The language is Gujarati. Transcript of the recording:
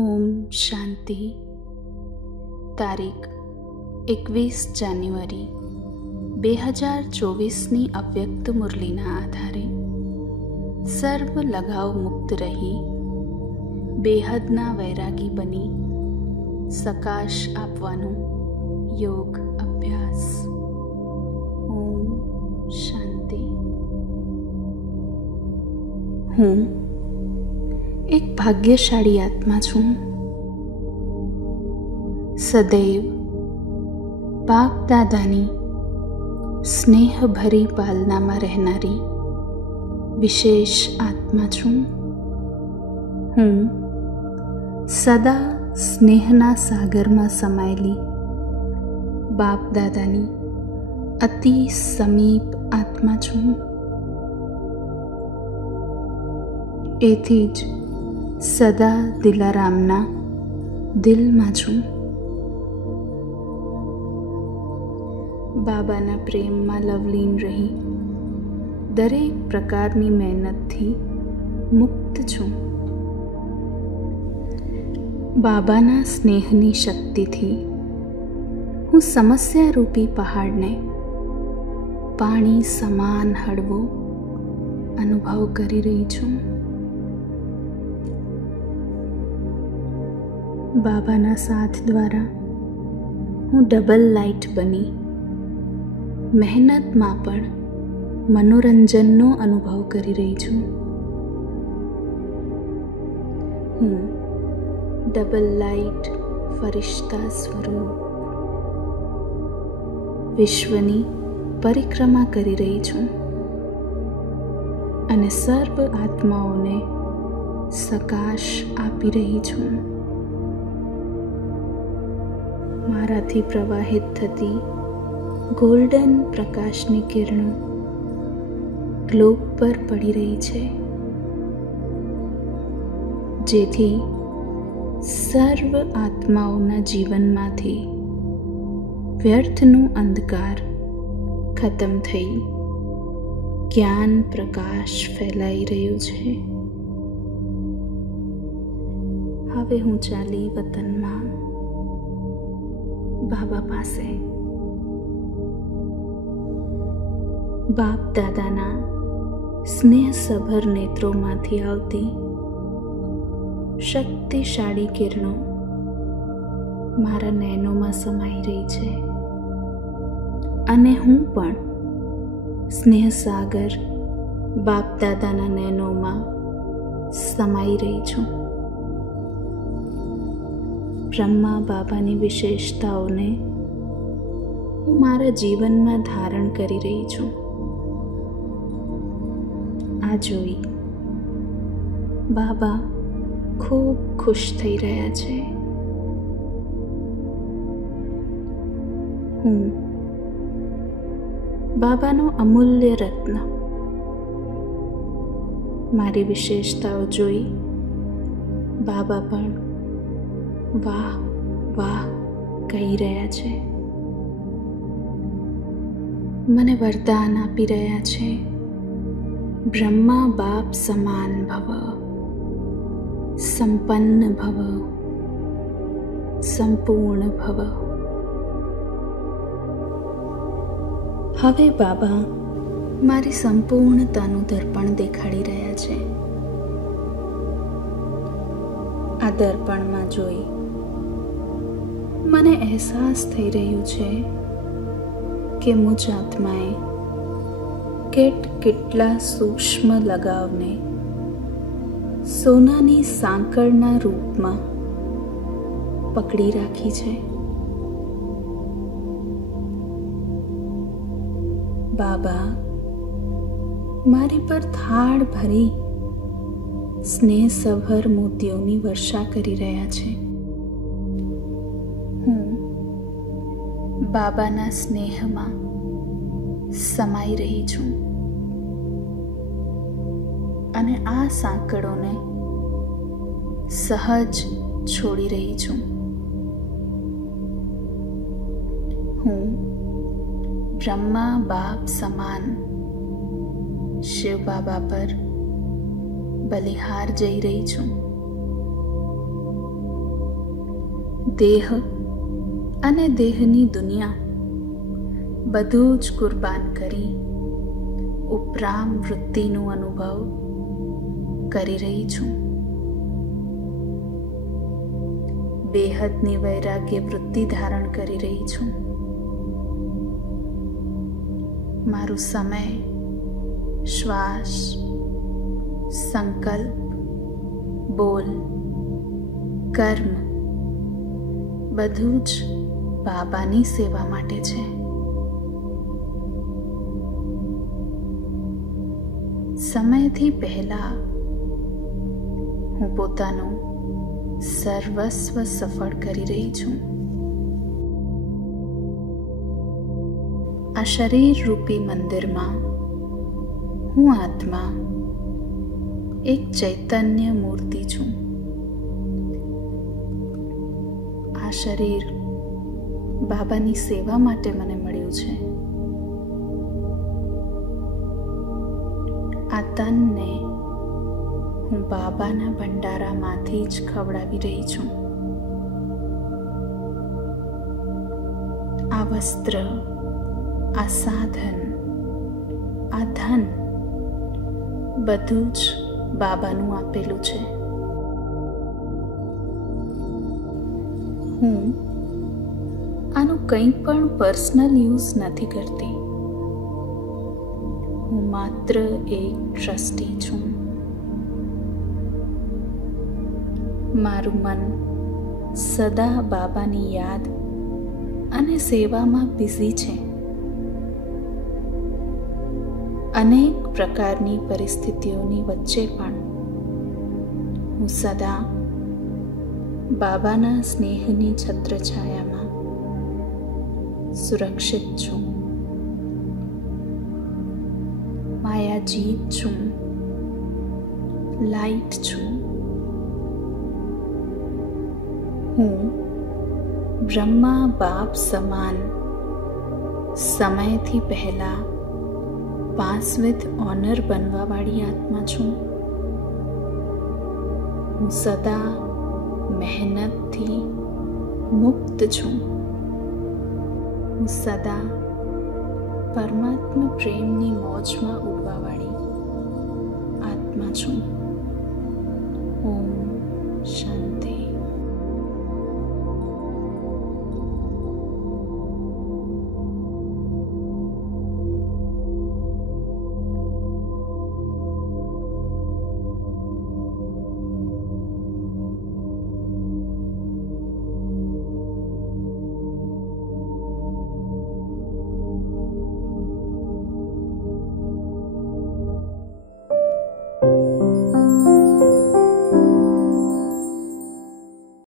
ઓમ શાંતિ. તારીખ 21 જાન્યુઆરી 2024ની અવ્યક્ત મુરલીના આધારે સર્વ લગાવ મુક્ત રહી બેહદના વૈરાગી બની સકાશ આપવાનો યોગ અભ્યાસ. ઓમ શાંતિ. હું એક ભાગ્યશાળી આત્મા છું. સદૈવ બાપ દાદાની સ્નેહભરી પાલનામાં રહેનારી વિશેષ આત્મા છું. હું સદા સ્નેહના સાગરમાં સમાયેલી બાપ દાદાની અતિ સમીપ આત્મા છું. એથી જ સદા દિલારામના દિલમાં છું. બાબાના પ્રેમમાં લવલીન રહી દરેક પ્રકારની મહેનતથી મુક્ત છું. બાબાના સ્નેહની શક્તિથી હું સમસ્યારૂપી પહાડને પાણી સમાન હળવો અનુભવ કરી રહી છું. બાબાના સાથ દ્વારા હું ડબલ લાઇટ બની મહેનતમાં પણ મનોરંજનનો અનુભવ કરી રહી છું. હું ડબલ લાઇટ ફરિશ્તા સ્વરૂપ વિશ્વની પરિક્રમા કરી રહી છું અને સર્વ આત્માઓને સકાશ આપી રહી છું. મારાથી પ્રવાહિત થતી ગોલ્ડન પ્રકાશની કિરણો ગ્લોબ પર પડી રહી છે, જેથી સર્વ આત્માઓના જીવનમાંથી વ્યર્થનો અંધકાર ખતમ થઈ જ્ઞાન પ્રકાશ ફેલાઈ રહ્યો છે. હવે હું ચાલી વતનમાં બાબા પાસે બાપ દાદાના સ્નેહસભર નેત્રોમાંથી આવતી શક્તિશાળી કિરણો મારા નયનોમાં સમાઈ રહી છે અને હું પણ સ્નેહસાગર બાપ દાદાના નયનોમાં સમાઈ રહી છું. બ્રહ્મા બાબાની વિશેષતાઓને હું મારા જીવનમાં ધારણ કરી રહી છું. આ જોઈ બાબા ખૂબ ખુશ થઈ રહ્યા છે. હું બાબાનો અમૂલ્ય રત્ન. મારી વિશેષતાઓ જોઈ બાબા પણ વાહ વાહ કહી રહ્યા છે. મને વરદાન આપી રહ્યા છે, બ્રહ્મા બાપ સમાન ભવ, સંપન્ન ભવ, સંપૂર્ણ ભવ. હવે બાબા મારી સંપૂર્ણતાનું દર્પણ દેખાડી રહ્યા છે. આ દર્પણમાં જોઈ મને અહેસાસ થઈ રહ્યું છે કે મુજ આત્માએ કેટલા સૂક્ષ્મ લગાવને સોનાની સાંકળના રૂપમાં પકડી રાખી છે. બાબા મારી પર થાળ ભરી સ્નેહસભર મોતીઓની વર્ષા કરી રહ્યા છે. હું બાબાના સ્નેહમાં સમાઈ રહી છું અને આ સાંકળોને સહજ છોડી રહી છું. હું બ્રહ્મા બાપ સમાન શિવ બાબા પર બલિહાર જઈ રહી છું. દેહ અને દેહની દુનિયા બધું જ કુરબાન કરી ઉપરામ વૃત્તિનું અનુભવ કરી રહી છું. બેહદની વૈરાગ્ય વૃત્તિ ધારણ કરી રહી છું. મારું સમય, શ્વાસ, સંકલ્પ, બોલ, કર્મ બધું જ બાબાની સેવા માટે છે. સમયથી પહેલા હું પોતાનું સર્વસ્વ સફળ કરી રહી છું. આ શરીર રૂપી મંદિરમાં હું આત્મા એક ચૈતન્ય મૂર્તિ છું. આ શરીર બાબાની સેવા માટે મને મળ્યું છે. આ તનને હું બાબાના ભંડારામાંથી જ ખવડાવી રહી છું. આ વસ્ત્ર, આ સાધન, આ ધન બધું જ બાબાનું આપેલું છે. હું આનું કંઈ પણ પર્સનલ યુઝ નથી કરતી. હું માત્ર એક ટ્રસ્ટી છું. મારું મન સદા બાબાની યાદ અને સેવામાં બિઝી છે. અનેક પ્રકારની પરિસ્થિતિઓની વચ્ચે પણ હું સદા બાબાના સ્નેહની છત્રછાયામાં સુરક્ષિત છું. માયાજીત છું, લાઇટ છું. હું બ્રહ્મા બાપ સમાન સમયથી પહેલા પાસ વિથ ઓનર બનવાવાળી આત્મા છું. હું સદા મહેનતથી મુક્ત છું. હું સદા પરમાત્મા પ્રેમની મોજમાં ઉડવાવાળી આત્મા છું.